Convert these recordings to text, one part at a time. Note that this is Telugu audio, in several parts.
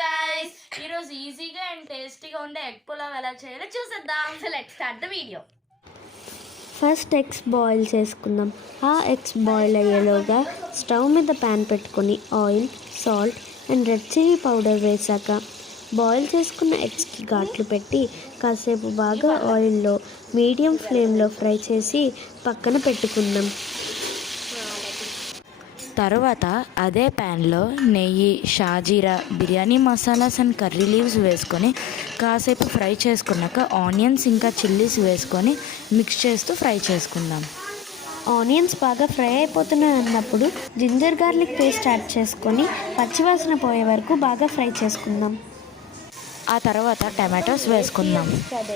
guys, ఈరోజు ఈజీగా అండ్ టేస్టీగా ఉండే ఎగ్ పులావ్ ఎలా చేయాలో చూసేద్దాం. So let's start the video. First eggs boil చేసుకుందాం. ఆ ఎగ్స్ బాయిల్ అయ్యేలోగా స్టవ్ మీద ప్యాన్ పెట్టుకొని oil, salt and red chilli powder వేసాక బాయిల్ చేసుకున్న ఎగ్స్కి ఘాట్లు పెట్టి కాసేపు బాగా ఆయిల్లో మీడియం ఫ్లేమ్లో ఫ్రై చేసి పక్కన పెట్టుకుందాం. తర్వాత అదే ప్యాన్లో నెయ్యి, షాజీరా, biryani masalas and curry leaves వేసుకొని కాసేపు ఫ్రై చేసుకున్నాక ఆనియన్స్ ఇంకా చిల్లీస్ వేసుకొని మిక్స్ చేస్తూ ఫ్రై చేసుకుందాం. ఆనియన్స్ బాగా ఫ్రై అయిపోతున్నాయి అన్నప్పుడు జింజర్ గార్లిక్ పేస్ట్ యాడ్ చేసుకొని పచ్చివాసన పోయే వరకు బాగా ఫ్రై చేసుకుందాం. ఆ తర్వాత టమాటోస్ వేసుకుందాం.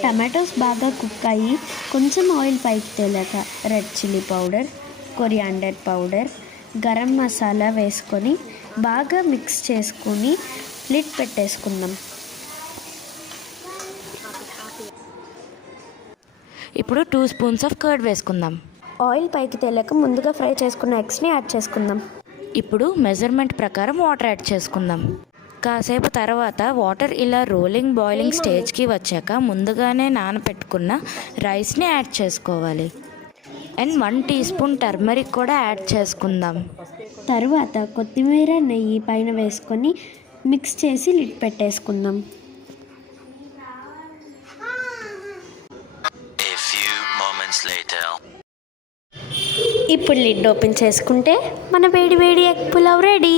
టమాటోస్ బాగా కుక్ అయ్యి కొంచెం ఆయిల్ పైకి తేలాక red chilli powder, coriander powder, garam masala వేసుకొని బాగా మిక్స్ చేసుకొని లిడ్ పెట్టేసుకుందాం. ఇప్పుడు 2 స్పూన్స్ ఆఫ్ కర్డ్ వేసుకుందాం. ఆయిల్ పైకి తేలాక ముందుగా ఫ్రై చేసుకున్న ఎగ్స్ని యాడ్ చేసుకుందాం. ఇప్పుడు మెజర్మెంట్ ప్రకారం వాటర్ యాడ్ చేసుకుందాం. కాసేపు తర్వాత వాటర్ ఇలా రోలింగ్ బాయిలింగ్ స్టేజ్కి వచ్చాక ముందుగానే నానపెట్టుకున్న రైస్ని యాడ్ చేసుకోవాలి. అండ్ 1 టీ స్పూన్ టర్మరిక్ కూడా యాడ్ చేసుకుందాం. తర్వాత కొత్తిమీర, నెయ్యి పైన వేసుకొని మిక్స్ చేసి లిడ్ పెట్టేసుకుందాం. ఇప్పుడు లిడ్ ఓపెన్ చేసుకుంటే మన వేడి వేడి egg pulao ready.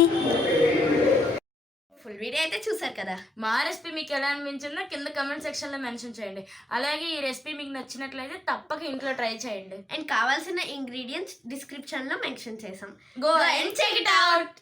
Full video అయితే చూసారు కదా. మా రెసిపీ మీకు ఎలా అనిపించిందో కింద కమెంట్ సెక్షన్లో మెన్షన్ చేయండి. అలాగే ఈ రెసిపీ మీకు నచ్చినట్లయితే తప్పక ఇంట్లో ట్రై చేయండి. అండ్ కావాల్సిన ఇంగ్రీడియంట్స్ డిస్క్రిప్షన్లో మెన్షన్ చేసాం. Go and check it out.